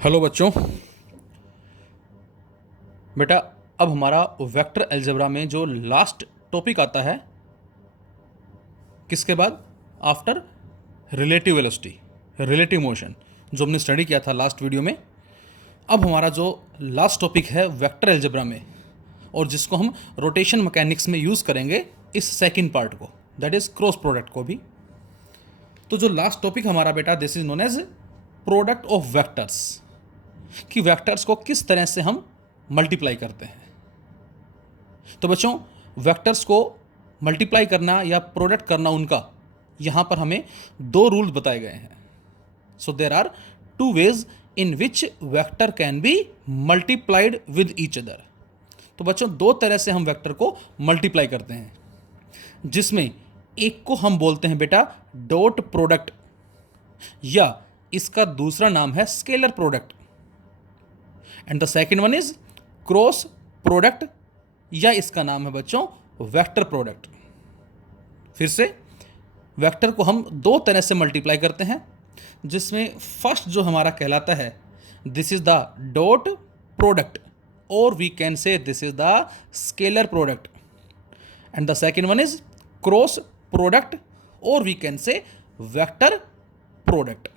Hello बच्चों। बेटा, अब हमारा वेक्टर अलजेब्रा में जो लास्ट टॉपिक आता है किसके बाद? After relative velocity, relative motion, जो हमने स्टडी किया था लास्ट वीडियो में। अब हमारा जो लास्ट टॉपिक है वेक्टर अलजेब्रा में, और जिसको हम रोटेशन मैकेनिक्स में यूज़ करेंगे इस सेकंड पार्ट को, दैट इज़ क्रॉस प्रोडक्ट को भी। तो जो लास्ट टॉपिक हमारा बेटा, this is known as product of vectors, कि वेक्टर्स को किस तरह से हम मल्टीप्लाई करते हैं। तो बच्चों, वेक्टर्स को मल्टीप्लाई करना या प्रोडक्ट करना उनका, यहाँ पर हमें दो रूल्स बताए गए हैं। So there are two ways in which vector can be multiplied with each other. तो बच्चों, दो तरह से हम वेक्टर को मल्टीप्लाई करते हैं, जिसमें एक को हम बोलते हैं बेटा डॉट प्रोडक्ट, या इसका दूसरा नाम है scalar product, and the second one is cross product, या इसका नाम है बच्चों वेक्टर प्रोडक्ट। फिर से, वेक्टर को हम दो तरह से मल्टीप्लाई करते हैं, जिसमें फर्स्ट जो हमारा कहलाता है this is the dot product, और we can say this is the scalar product, and the second one is cross product, और we can say vector product.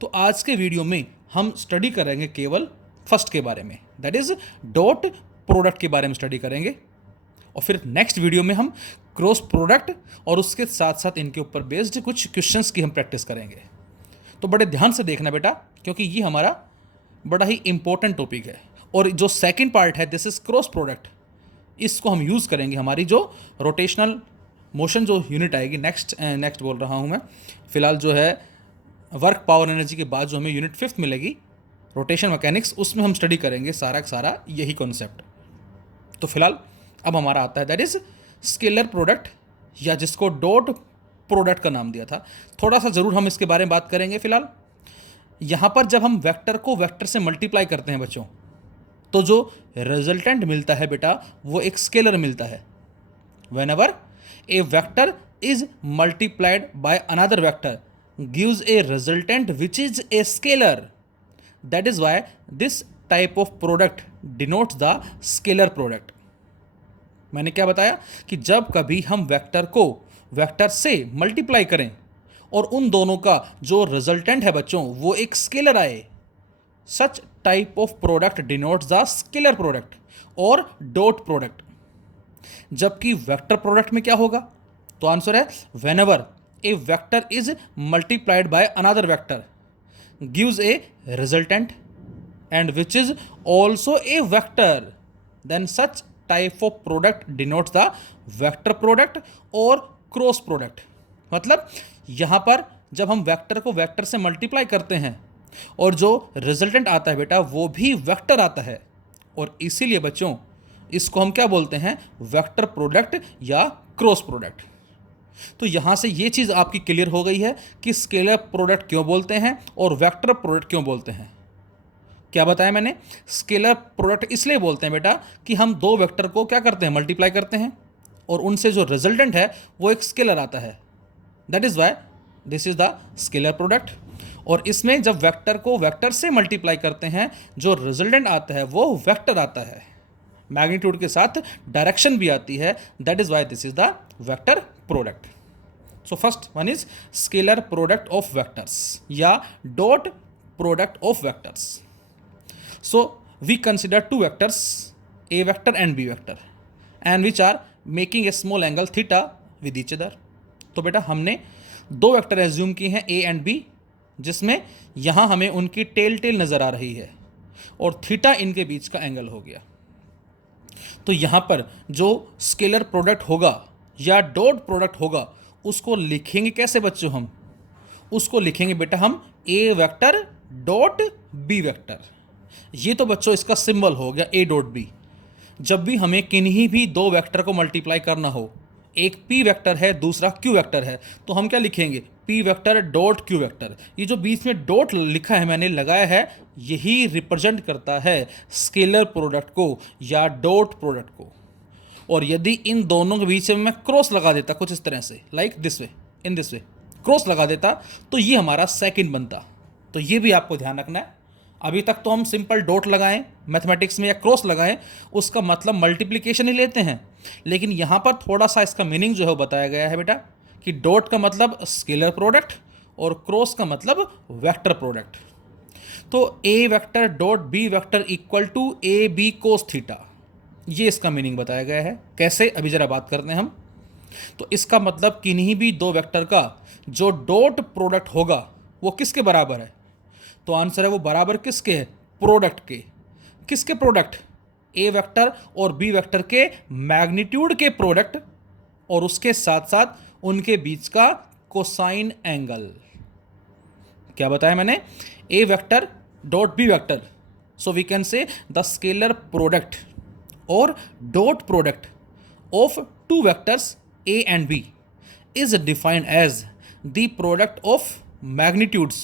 तो आज के वीडियो में हम स्टडी करेंगे केवल फर्स्ट के बारे में, दैट इज डॉट प्रोडक्ट के बारे में स्टडी करेंगे, और फिर नेक्स्ट वीडियो में हम क्रॉस प्रोडक्ट और उसके साथ साथ इनके ऊपर बेस्ड कुछ क्वेश्चंस की हम प्रैक्टिस करेंगे। तो बड़े ध्यान से देखना बेटा, क्योंकि ये हमारा बड़ा ही इंपॉर्टेंट टॉपिक है। और जो सेकंड पार्ट है दिस इज क्रॉस प्रोडक्ट, इसको हम यूज़ करेंगे हमारी जो रोटेशनल मोशन जो यूनिट आएगी, नेक्स्ट बोल रहा हूँ मैं, फिलहाल जो है वर्क पावर एनर्जी के बाद जो हमें यूनिट 5th मिलेगी रोटेशन मैकेनिक्स, उसमें हम स्टडी करेंगे सारा का सारा यही कॉन्सेप्ट। तो फिलहाल अब हमारा आता है दैट इज स्केलर प्रोडक्ट, या जिसको डॉट प्रोडक्ट का नाम दिया था। थोड़ा सा ज़रूर हम इसके बारे में बात करेंगे। फिलहाल यहाँ पर जब हम वेक्टर को वेक्टर से मल्टीप्लाई करते हैं बच्चों, तो जो रिजल्टेंट मिलता है बेटा वो एक स्केलर मिलता है। When ever A vector is multiplied by another vector gives a resultant which is a scalar. That is why this type of product denotes the scalar product. मैंने क्या बताया कि जब कभी हम वेक्टर को वेक्टर से मल्टीप्लाई करें और उन दोनों का जो रिजल्टेंट है बच्चों वो एक स्केलर आए, such type of product denotes the scalar product और डॉट प्रोडक्ट। जबकि वेक्टर प्रोडक्ट में क्या होगा? तो आंसर है whenever a vector is multiplied by another vector gives a resultant and which is also a vector, then such type of product denotes the vector product और cross product. मतलब यहाँ पर जब हम वेक्टर को वेक्टर से multiply करते हैं और जो रिजल्टेंट आता है बेटा वो भी वेक्टर आता है, और इसीलिए बच्चों इसको हम क्या बोलते हैं? वेक्टर प्रोडक्ट या क्रॉस प्रोडक्ट। तो यहाँ से ये चीज़ आपकी क्लियर हो गई है कि स्केलर प्रोडक्ट क्यों बोलते हैं और वेक्टर प्रोडक्ट क्यों बोलते हैं। क्या बताया मैंने? स्केलर प्रोडक्ट इसलिए बोलते हैं बेटा कि हम दो वेक्टर को क्या करते हैं? मल्टीप्लाई करते हैं, और उनसे जो रिजल्टेंट है वो एक स्केलर आता है, that is why this is the scalar product. और इसमें जब वेक्टर को वेक्टर से मल्टीप्लाई करते हैं जो रिजल्टेंट आता है वो वेक्टर आता है, मैग्नीट्यूड के साथ डायरेक्शन भी आती है, that is why this is the vector product. So first one is scalar product of vectors या dot product of vectors. So we consider two vectors, A vector and B vector, and which are making a small angle theta with each other. तो बेटा हमने दो vector assume किए हैं A and B, जिसमें यहाँ हमें उनकी टेल नज़र आ रही है और थीटा इनके बीच का एंगल हो गया। तो यहाँ पर जो स्केलर प्रोडक्ट होगा या डॉट प्रोडक्ट होगा उसको लिखेंगे कैसे बच्चों? हम उसको लिखेंगे बेटा हम ए वेक्टर डॉट बी वेक्टर। ये तो बच्चों इसका सिंबल हो गया ए डॉट बी। जब भी हमें किन्हीं भी दो वेक्टर को मल्टीप्लाई करना हो, एक पी वेक्टर है दूसरा क्यू वेक्टर है, तो हम क्या लिखेंगे? P vector dot Q vector. ये जो बीच में डॉट लिखा है मैंने लगाया है, यही रिप्रेजेंट करता है स्केलर प्रोडक्ट को या डॉट प्रोडक्ट को। और यदि इन दोनों के बीच में मैं क्रॉस लगा देता कुछ इस तरह से, like this way, in this way cross लगा देता, तो ये हमारा सेकंड बनता। तो ये भी आपको ध्यान रखना है। अभी तक तो हम सिंपल डॉट लगाएं मैथमेटिक्स में या क्रॉस लगाएं, उसका मतलब मल्टीप्लिकेशन ही लेते हैं, लेकिन यहाँ पर थोड़ा सा इसका मीनिंग जो है वो बताया गया है बेटा कि डॉट का मतलब स्केलर प्रोडक्ट और क्रॉस का मतलब वेक्टर प्रोडक्ट। तो A vector dot B vector equal to A B cos theta, ये इसका मीनिंग बताया गया है। कैसे, अभी जरा बात करते हैं हम। तो इसका मतलब किन्हीं भी दो वेक्टर का जो डॉट प्रोडक्ट होगा वो किसके बराबर है? तो आंसर है वो बराबर किसके है? प्रोडक्ट के। किसके प्रोडक्ट? ए वेक्टर और बी वेक्टर के मैग्नीट्यूड के प्रोडक्ट, और उसके साथ साथ उनके बीच का कोसाइन एंगल। क्या बताया मैंने? A vector dot B vector, so we can say the scalar product और dot product of two vectors a and b is defined as the product of magnitudes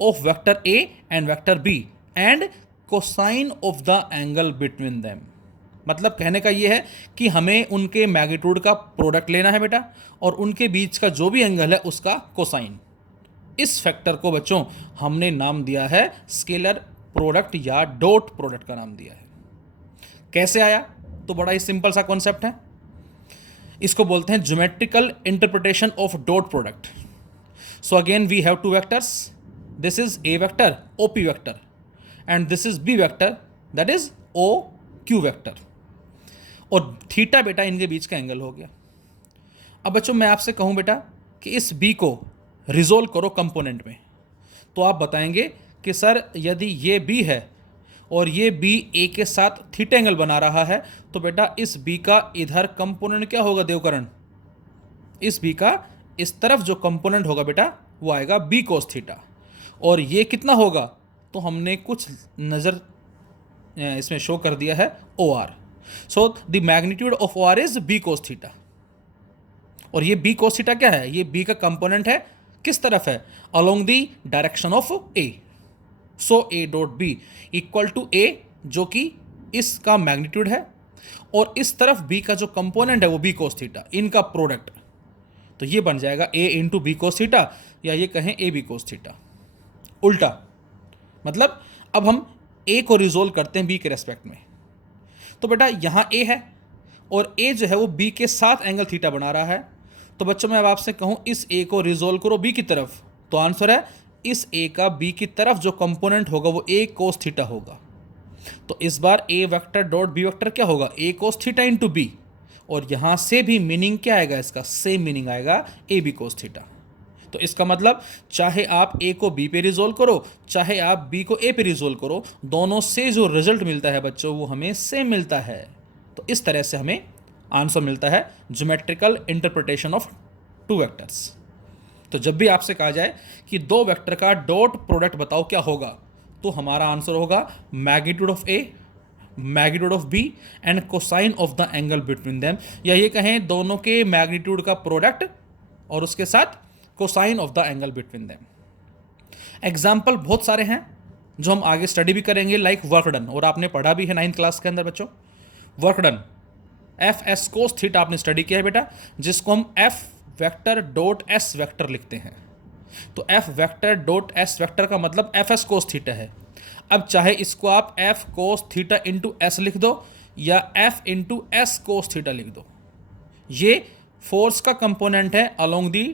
of vector a and vector b and cosine of the angle between them। मतलब कहने का ये है कि हमें उनके magnitude का प्रोडक्ट लेना है बेटा, और उनके बीच का जो भी एंगल है उसका कोसाइन। इस फैक्टर को बच्चों हमने नाम दिया है स्केलर प्रोडक्ट या डॉट प्रोडक्ट का नाम दिया है। कैसे आया? तो बड़ा ही सिंपल सा कॉन्सेप्ट है, इसको बोलते हैं geometrical interpretation of dot product. So again we have two vectors, this is A vector O P vector and this is B vector that is O Q vector, और थीटा बेटा इनके बीच का angle हो गया। अब बच्चों मैं आपसे कहूं बेटा कि इस बी को रिजोल्व करो कंपोनेंट में, तो आप बताएंगे कि सर यदि ये बी है और ये बी ए के साथ थीटा एंगल बना रहा है, तो बेटा इस बी का इधर कंपोनेंट क्या होगा देवकरण? इस बी का इस तरफ जो कंपोनेंट होगा बेटा वो आएगा बी कोस थीटा, और ये कितना होगा? तो हमने कुछ नज़र इसमें शो कर दिया है O R. So the magnitude of O R is B cos theta, और ये बी कोस थीटा क्या है? ये बी का कंपोनेंट है, किस तरफ है? Along the direction of A. So A dot B equal to A, जो कि इसका मैग्नीट्यूड है, और इस तरफ बी का जो कंपोनेंट है वो बी कोस थीटा, इनका प्रोडक्ट। तो ये बन जाएगा ए इंटू बी कोस थीटा, या ये कहें ए बी कोस थीटा। उल्टा मतलब अब हम ए को रिजोल्व करते हैं बी के रेस्पेक्ट में। तो बेटा यहाँ ए है और ए जो है वो बी के साथ एंगल थीटा बना रहा है। तो बच्चों मैं अब आपसे कहूँ इस ए को रिजोल्व करो बी की तरफ, तो आंसर है इस ए का बी की तरफ जो कंपोनेंट होगा वो ए कोस थीटा होगा। तो इस बार ए वेक्टर डॉट बी वेक्टर क्या होगा? ए कोस थीटा इंटू बी, और यहाँ से भी मीनिंग क्या आएगा? इसका सेम मीनिंग आएगा ए बी कोस थीटा। तो इसका मतलब चाहे आप ए को बी पे रिजोल्व करो, चाहे आप बी को ए पे रिजोल्व करो, दोनों से जो रिजल्ट मिलता है बच्चों वो हमें सेम मिलता है। तो इस तरह से हमें आंसर मिलता है geometrical interpretation of two vectors. तो जब भी आपसे कहा जाए कि दो वेक्टर का डॉट प्रोडक्ट बताओ क्या होगा, तो हमारा आंसर होगा magnitude of A, magnitude of B and cosine of the angle between them, या ये कहें दोनों के मैग्नीट्यूड का प्रोडक्ट और उसके साथ cosine of the angle between them. Example बहुत सारे हैं जो हम आगे स्टडी भी करेंगे, लाइक वर्क डन, और आपने पढ़ा भी है 9th क्लास के अंदर बच्चों। Work done F S cos theta आपने स्टडी किया है बेटा, जिसको हम F vector dot S vector लिखते हैं। तो F vector dot S vector का मतलब एफ एस कोस थीटा है। अब चाहे इसको आप F cos theta into S लिख दो या F into S cos theta लिख दो, ये फोर्स का कंपोनेंट है along the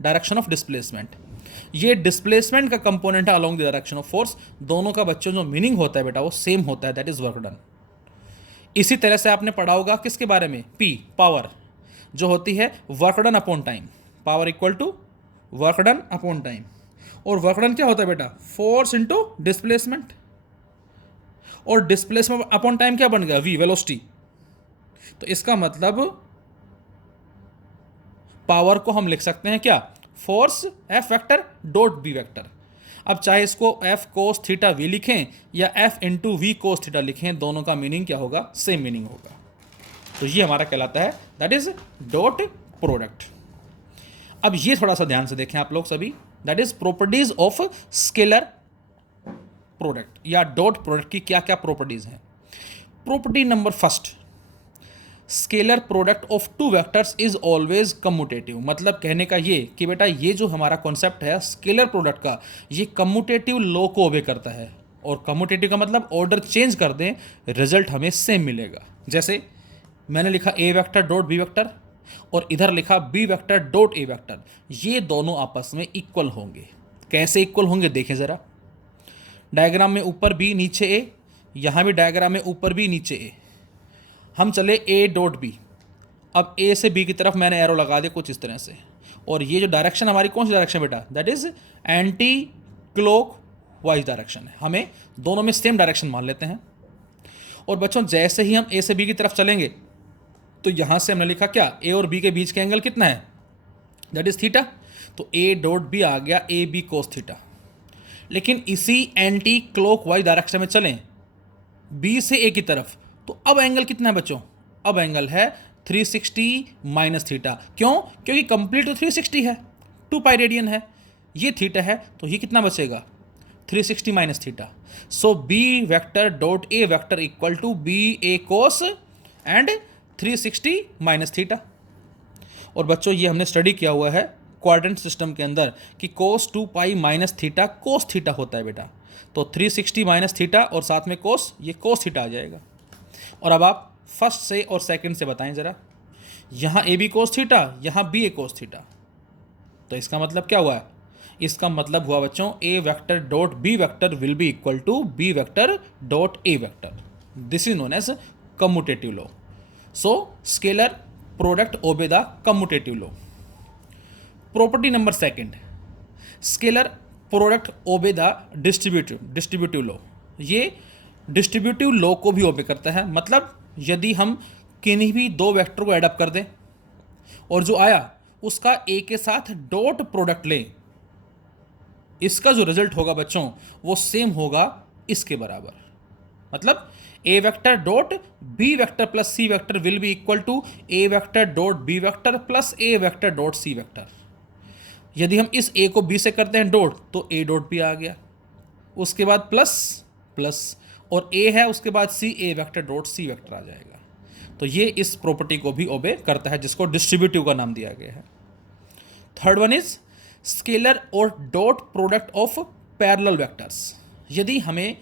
direction of displacement, ये डिस्प्लेसमेंट का कंपोनेंट है along the direction of force. दोनों का बच्चों जो मीनिंग होता है बेटा वो सेम होता है, दैट इज वर्क डन। इसी तरह से आपने पढ़ा होगा किसके बारे में? पी, पावर, जो होती है work done upon time, power equal to work done upon time. और वर्क डन क्या होता है बेटा? फोर्स इनटू डिस्प्लेसमेंट, और डिस्प्लेसमेंट अपॉन टाइम क्या बन गया? V, velocity. तो इसका मतलब पावर को हम लिख सकते हैं क्या? Force F vector dot B vector. अब चाहे इसको एफ कोस थीटा वी लिखें या F into V cos theta लिखें, दोनों का मीनिंग क्या होगा? सेम मीनिंग होगा। तो ये हमारा कहलाता है दैट इज डॉट प्रोडक्ट। अब ये थोड़ा सा ध्यान से देखें आप लोग सभी, that is properties of scalar product या डॉट प्रोडक्ट की क्या क्या प्रॉपर्टीज हैं। Property number first, scalar product of two vectors is always commutative. मतलब कहने का ये कि बेटा ये जो हमारा कॉन्सेप्ट है स्केलर प्रोडक्ट का, ये कम्यूटेटिव लॉ को ओबे करता है। और कम्यूटेटिव का मतलब ऑर्डर चेंज कर दें, रिजल्ट हमें सेम मिलेगा। जैसे मैंने लिखा A vector dot B vector और इधर लिखा B vector dot A vector, ये दोनों आपस में इक्वल होंगे। कैसे इक्वल होंगे देखें ज़रा। डायग्राम में ऊपर बी नीचे ए, यहाँ भी डायग्राम में ऊपर बी नीचे ए। हम चले ए डॉट बी, अब ए से बी की तरफ मैंने एरो लगा दिया कुछ इस तरह से, और ये जो डायरेक्शन हमारी कौन सी डायरेक्शन बेटा, that is anti clock wise direction है। हमें दोनों में सेम डायरेक्शन मान लेते हैं। और बच्चों जैसे ही हम ए से बी की तरफ चलेंगे तो यहाँ से हमने लिखा क्या, ए और बी के बीच का एंगल कितना है, दैट इज थीटा। तो ए डॉट बी आ गया ए बी कोस थीटा। लेकिन इसी एंटी क्लॉक वाइज डायरेक्शन में चलें बी से ए की तरफ, तो अब एंगल कितना है बच्चों, अब एंगल है 360 माइनस थीटा। क्यों, क्योंकि कंप्लीट तो 360 है, 2 पाई रेडियन है, ये थीटा है, तो ये कितना बचेगा 360 minus theta. So B vector dot A vector equal to B A cos and 360 minus theta. और बच्चों ये हमने स्टडी किया हुआ है क्वाड्रेंट सिस्टम के अंदर कि कोस 2 pi minus theta cos theta होता है बेटा। तो 360 माइनस थीटा और साथ में कोस, ये कोस थीटा आ जाएगा। और अब आप फर्स्ट से और सेकंड से बताएं ज़रा, यहाँ ए बी कोस थीटा, यहाँ बी ए कोस थीटा, तो इसका मतलब क्या हुआ है, इसका मतलब हुआ बच्चों A vector dot B vector will be equal to B vector dot A vector. This is known as commutative law. So scalar product obey the commutative law. Property number second, scalar product obey the distributive law. ये distributive law को भी ओबे करता है। मतलब यदि हम किन्हीं भी दो वेक्टर को एडअप कर दें और जो आया उसका ए के साथ डॉट प्रोडक्ट लें, इसका जो रिजल्ट होगा बच्चों वो सेम होगा इसके बराबर। मतलब A vector dot B vector plus C vector will be equal to A vector dot B vector plus A vector dot C vector. यदि हम इस ए को बी से करते हैं डॉट, तो ए डॉट बी आ गया, उसके बाद प्लस प्लस, और ए है उसके बाद सी, ए वेक्टर डॉट सी वेक्टर आ जाएगा। तो ये इस प्रॉपर्टी को भी ओबे करता है, जिसको डिस्ट्रीब्यूटिव का नाम दिया गया है। थर्ड वन इज स्केलर और dot product of parallel vectors. यदि हमें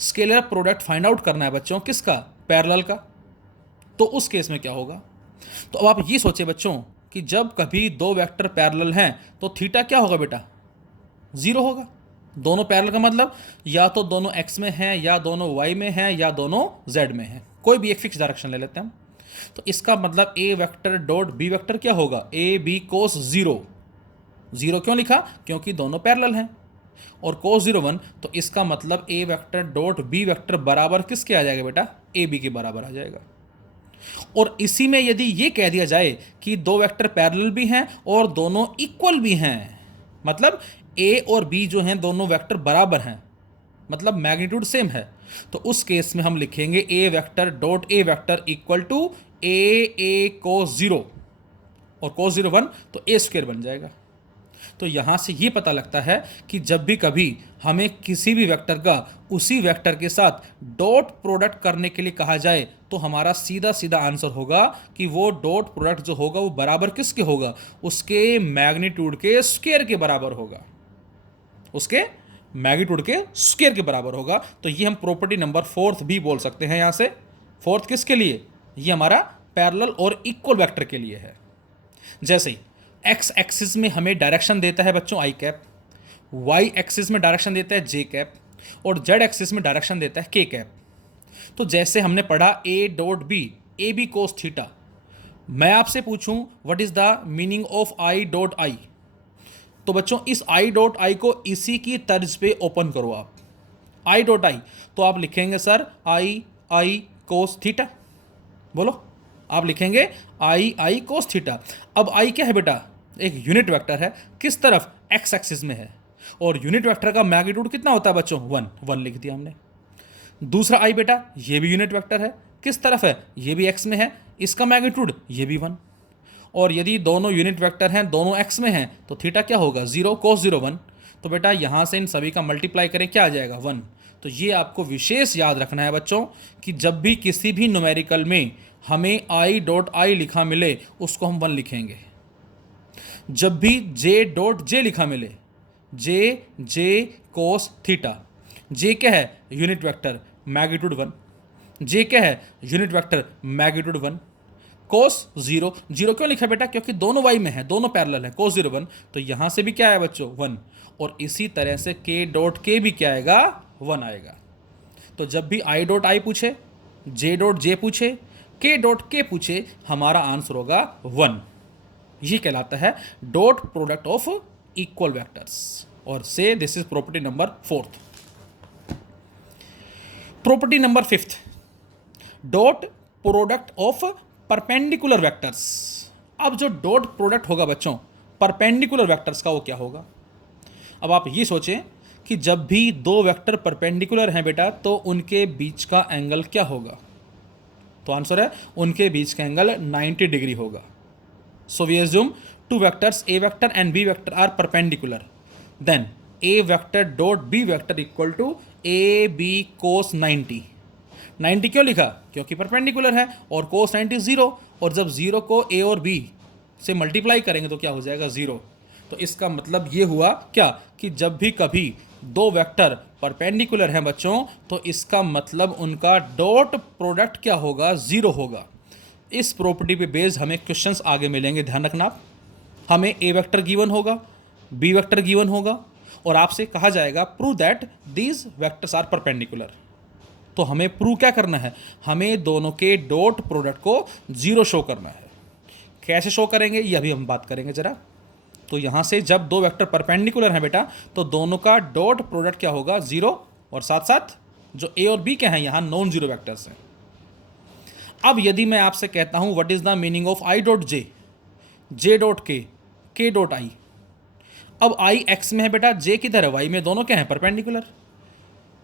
स्केलर प्रोडक्ट फाइंड आउट करना है बच्चों, किसका, पैरेलल का, तो उस केस में क्या होगा। तो अब आप ये सोचे बच्चों कि जब कभी दो वेक्टर पैरेलल हैं तो थीटा क्या होगा बेटा, 0 होगा। दोनों पैरेलल का मतलब या तो दोनों x में हैं, या दोनों y में हैं, या दोनों z में हैं, कोई भी एक फिक्स डायरेक्शन ले लेते हैं हम। तो इसका मतलब A vector dot B vector क्या होगा, ए बी कोस 0। 0 क्यों लिखा, क्योंकि दोनों पैरेलल हैं, और कोस 0 1, तो इसका मतलब A vector dot B vector बराबर किसके आ जाएगा बेटा, ए बी के बराबर आ जाएगा। और इसी में यदि ये कह दिया जाए कि दो वेक्टर पैरेलल भी हैं और दोनों इक्वल भी हैं, मतलब ए और बी जो हैं दोनों वेक्टर बराबर हैं, मतलब मैग्नीट्यूड सेम है, तो उस केस में हम लिखेंगे A vector dot A vector equal to A cos 0, और कोस 0 1, तो ए स्क्वायर बन जाएगा। तो यहाँ से ये पता लगता है कि जब भी कभी हमें किसी भी वेक्टर का उसी वेक्टर के साथ डॉट प्रोडक्ट करने के लिए कहा जाए, तो हमारा सीधा सीधा आंसर होगा कि वो डॉट प्रोडक्ट जो होगा वो बराबर किसके होगा, उसके मैग्नीट्यूड के स्क्वायर के बराबर होगा, उसके मैग्नीट्यूड के स्क्वायर के बराबर होगा। तो ये हम प्रॉपर्टी नंबर 4 भी बोल सकते हैं। यहाँ से 4 किसके लिए, ये हमारा पैरेलल और इक्वल वेक्टर के लिए है। जैसे ही एक्स एक्सिस में हमें डायरेक्शन देता है बच्चों आई कैप, वाई एक्सिस में डायरेक्शन देता है जे कैप, और जेड एक्सिस में डायरेक्शन देता है के कैप। तो जैसे हमने पढ़ा A dot B, A B cos theta, मैं आपसे पूछूं what is the meaning of I dot I, तो बच्चों इस आई डॉट आई को इसी की तर्ज पे ओपन करो आप, आई डॉट आई, तो आप लिखेंगे सर आई कोस थीटा। बोलो, आप लिखेंगे आई कोस थीटा। अब आई क्या है बेटा, एक यूनिट वेक्टर है, किस तरफ, एक्स एक्सिस में है, और यूनिट वेक्टर का मैग्नीट्यूड कितना होता है बच्चों, 1 लिख दिया हमने। दूसरा आई बेटा, ये भी यूनिट वेक्टर है, किस तरफ है, ये भी एक्स में है, इसका मैग्नीट्यूड ये भी 1, और यदि दोनों यूनिट वेक्टर हैं, दोनों एक्स में हैं, तो थीटा क्या होगा, 0 कोस 0 1। तो बेटा यहाँ से इन सभी का मल्टीप्लाई करें, क्या आ जाएगा, 1। तो ये आपको विशेष याद रखना है बच्चों कि जब भी किसी भी न्यूमेरिकल में हमें आई डॉट आई लिखा मिले, उसको हम 1 लिखेंगे। जब भी जे डॉट जे लिखा मिले, जे कोस थीटा, जे क्या है, यूनिट वेक्टर मैग्नीट्यूड 1, जे क्या है, यूनिट वेक्टर मैग्नीट्यूड 1, कोस 0, 0 क्यों लिखा बेटा, क्योंकि दोनों वाई में है, दोनों पैरेलल है, कोस 0 1, तो यहां से भी क्या है बच्चों 1, और इसी तरह से के डॉट के भी क्या आएगा 1 आएगा। तो जब भी आई डॉट आई पूछे, जे डॉट जे पूछे, के डॉट के पूछे, हमारा आंसर होगा 1। ये कहलाता है dot product of equal vectors, और से this is property number 4th। Property number 5th, dot product of perpendicular vectors. अब जो डॉट प्रोडक्ट होगा बच्चों परपेंडिकुलर वेक्टर्स का, वो क्या होगा। अब आप ये सोचें कि जब भी दो वेक्टर परपेंडिकुलर हैं बेटा, तो उनके बीच का एंगल क्या होगा। तो आंसर है उनके बीच का एंगल 90 डिग्री होगा। So we assume two vectors A vector and B vector are perpendicular, then A vector dot B vector equal to A B cos 90। 90 क्यों लिखा, क्योंकि परपेंडिकुलर है, और कोस 90 0, और जब 0 को ए और बी से मल्टीप्लाई करेंगे तो क्या हो जाएगा 0। तो इसका मतलब ये हुआ क्या कि जब भी कभी दो वेक्टर परपेंडिकुलर हैं बच्चों, तो इसका मतलब उनका डॉट प्रोडक्ट क्या होगा 0 होगा। इस प्रॉपर्टी पे बेस्ड हमें क्वेश्चंस आगे मिलेंगे, ध्यान रखना आप। हमें ए वेक्टर गिवन होगा, बी वेक्टर गिवन होगा, और आपसे कहा जाएगा prove that these vectors are perpendicular. तो हमें प्रूव क्या करना है, हमें दोनों के डॉट प्रोडक्ट को 0 शो करना है। कैसे शो करेंगे ये अभी हम बात करेंगे जरा। तो यहाँ से जब दो वेक्टर परपेंडिकुलर हैं बेटा, तो दोनों का डॉट प्रोडक्ट क्या होगा 0, और साथ साथ जो ए और बी के हैं यहाँ नॉन जीरो वेक्टर्स हैं। अब यदि मैं आपसे कहता हूँ what is the meaning of I dot J, J dot के डॉट आई। अब आई एक्स में है बेटा, जे किधर है वाई में, दोनों क्या हैं परपेंडिकुलर।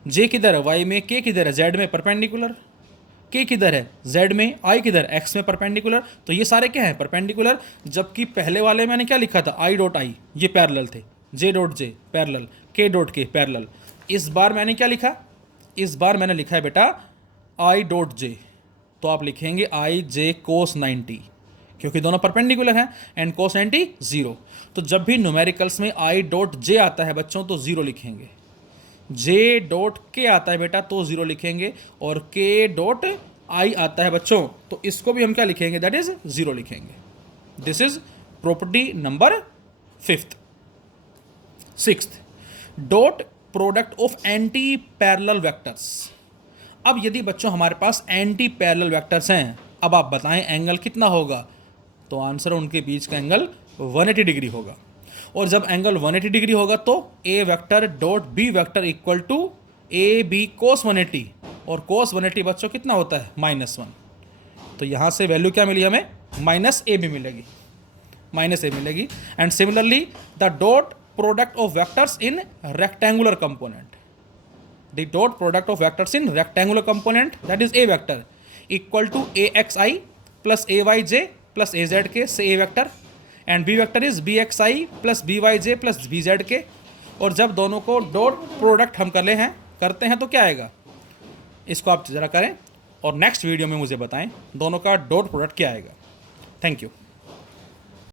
जे किधर है वाई में, के किधर है जेड में परपेंडिकुलर, के किधर है जेड में, आई किधर एक्स में परपेंडिकुलर। तो ये सारे क्या हैं परपेंडिकुलर। जबकि पहले वाले मैंने क्या लिखा था आई डॉट आई, ये पैरेलल थे, जे डॉट जे पैरेलल, के डॉट के पैरेलल। इस बार मैंने क्या लिखा, इस बार मैंने लिखा है बेटा आई डॉट जे। तो आप लिखेंगे आई जे कोस 90, क्योंकि दोनों परपेंडिकुलर हैं, एंड कोस 90 0। तो जब भी न्यूमेरिकल्स में आई डॉट जे आता है बच्चों तो 0 लिखेंगे, जे डॉट के आता है बेटा तो 0 लिखेंगे, और के डॉट आई आता है बच्चों तो इसको भी हम क्या लिखेंगे, दैट इज 0 लिखेंगे। This is property number 5th। 6th, dot product of anti parallel vectors. अब यदि बच्चों हमारे पास एंटी पैरेलल वेक्टर्स हैं, अब आप बताएं एंगल कितना होगा। तो आंसर उनके बीच का एंगल 180 डिग्री होगा, और जब एंगल 180 डिग्री होगा तो A vector dot B vector equal to A B cos 180, और कोस 180 बच्चों कितना होता है -1। तो यहाँ से वैल्यू क्या मिली हमें, -a भी मिलेगी, -a मिलेगी। And similarly the dot product of vectors in rectangular component, the dot product of vectors in rectangular component that is A vector equal to A X I plus A Y J plus A Z K से A vector, and B vector is B X I plus B Y J plus B Z K. और जब दोनों co dot product हम करते हैं तो क्या आएगा, इसको आप ज़रा करें और नेक्स्ट वीडियो में मुझे बताएं दोनों का डॉट प्रोडक्ट क्या आएगा। Thank you.